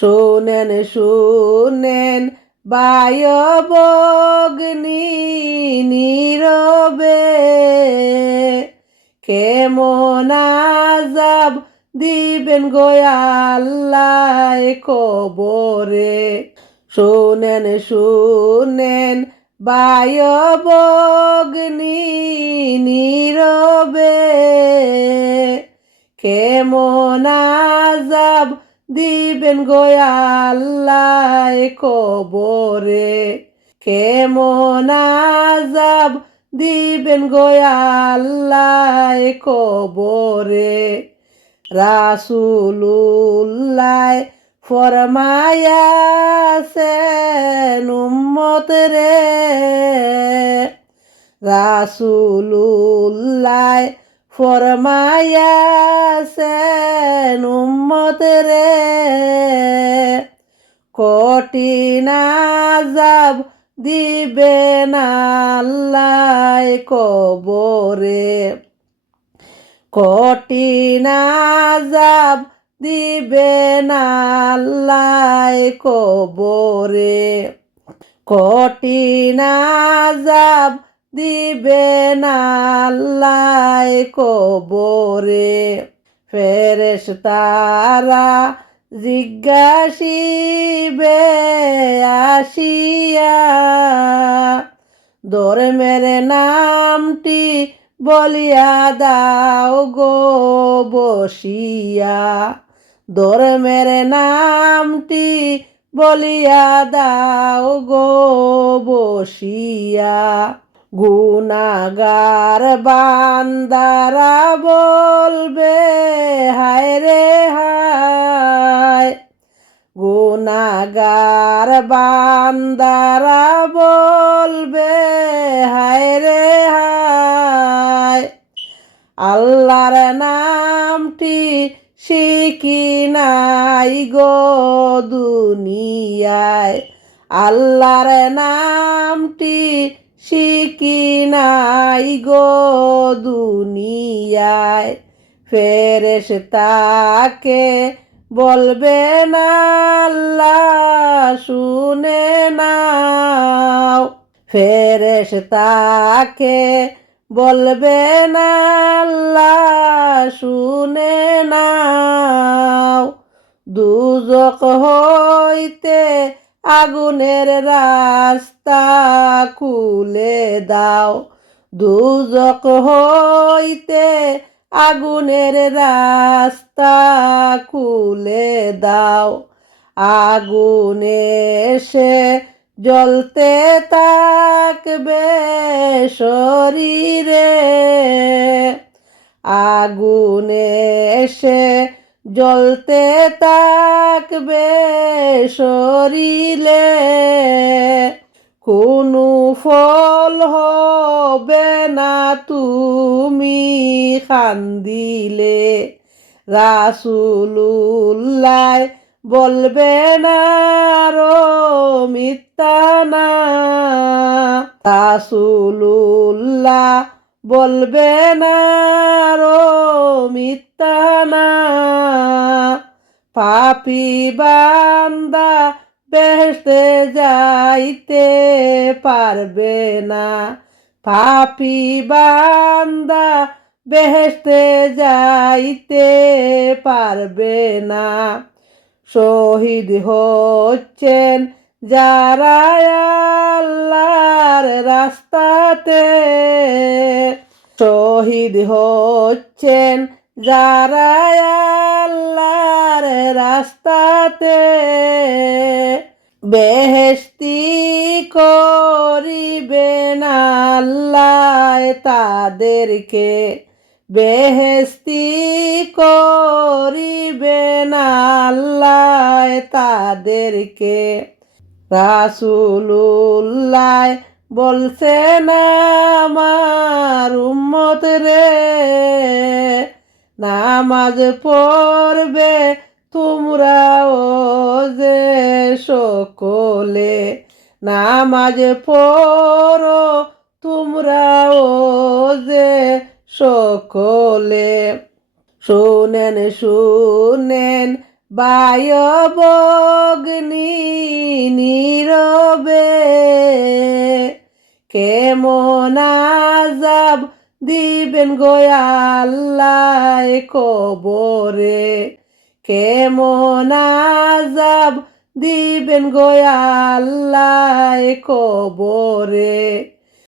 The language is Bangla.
শোনেন শোনেন ভাই ভগ্নী নীরবে, কেমন আযাব দিবেন গো আল্লাহ কবরে। শোনেন শোনেন ভাই ভগ্নী নীরবে, কেমন আযাব দিবেন গো আল্লাহ কবরে, কেমন আযাব দিবেন গো আল্লাহ কবরে। রাসূলুল্লাহ ফরমায়াছেন উম্মত রে, রাসূলুল্লাহ ফরমায়াছেন উম্মত রে, কঠিন আযাব দিবেন আল্লাহ কবরে, কঠিন আযাব দিবেন আল্লাহ কবরে, কঠিন আযাব দিবেন আল্লাহ কবরে। ফেরেশতারা জিজ্ঞাসিবে আসিয়া, ধর্মের নামটি বলিয়া দাও গো বসিয়া, ধর্মের নামটি বলিয়া দাও গো বসিয়া। গুনাহগার বান্দারা বলবে হায় রে হায়, গুনাহগার বান্দারা বলবে হায় রে হায়, আল্লাহর নামটি শিখি নাই গো দুনিয়ায়, আল্লাহর নামটি শিখি নাই গো দুনিয়ায়। ফেরেশতাকে বলবেন আল্লাহ শুনে নাও, ফেরেশতাকে বলবেন আল্লাহ শুনে নাও, দুজক হইতে আগুনের রাস্তা খুলে দাও, দুজক হইতে আগুনের রাস্তা খুলে দাও। আগুনে এসে জ্বলতে থাকবে শরীরে, আগুনে এসে জ্বলতে থাকবে শরীরে, কোনো ফল হবে না তুমি কান্দিলে। রাসূলুল্লাহ বলবেন আরো মিথ্যা না, রাসূলুল্লাহ বলবেন আরো মিথ্যা না, পাপী বান্দা বেহেশতে যাইতে পারবে না, পাপী বান্দা বেহেশতে যাইতে পারবে না। শহীদ হচ্ছেন যারা আল্লাহর রাস্তাতে, শহীদ হচ্ছেন যারা আল্লাহর রাস্তাতে, বেহেশতি করিবেন আল্লাহ তাদেরকে, বেহেশতি করিবেন আল্লাহ তাদেরকে। রাসূলুল্লাহ বলছেন আমার উম্মত রে, নামাজ পড়বে তোমরাও যে সকলে, নামাজ পড়ো তোমরাও যে সকলে। শোনেন শোনেন বায় বগ্নি নীরবে কেমন আযাব দিবেন গো আল্লাহ কবরে, কেমন আযাব দিবেন গো আল্লাহ কবরে।